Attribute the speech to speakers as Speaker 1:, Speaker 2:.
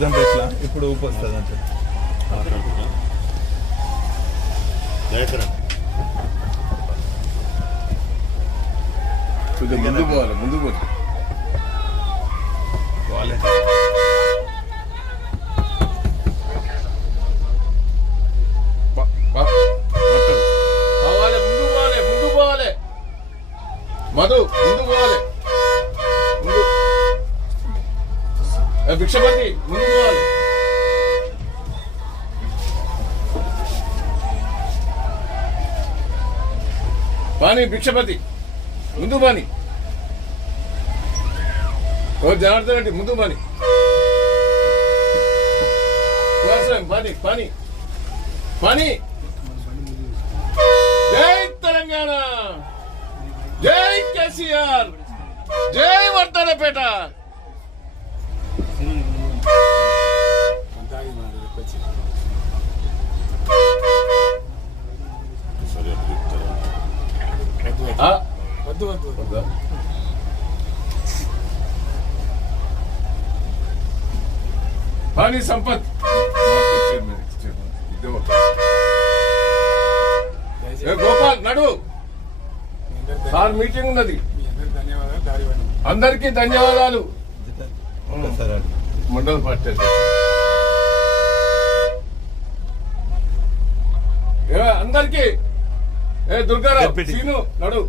Speaker 1: Exam ఎట్లా? ఇప్పుడు ఊపు వస్తుంది అంటే
Speaker 2: పోవాలి ముందు పోవాలి ముందు పోవాలి. మధు ముందు పోవాలి. Eh, భిక్షపతి ముందు పోవాలి. పాని భిక్షపతి ముందు పాని ఓ జనార్దన్ రెడ్డి ముందు పాని పాని పాని పాని జై తెలంగాణ. జై కేసీఆర్. జై వర్ధనపేట.
Speaker 3: వద్దు వద్దు వద్దు.
Speaker 2: వద్దా? పాని సంపత్. గోపాల్ నడు. సార్ మీటింగ్ ఉన్నది.
Speaker 3: అందరికి ధన్యవాదాలు.
Speaker 2: మండల పార్టీ అధ్యక్షుడు. ఏ అందరికీ ఏ దుర్గారావు. సీను నడు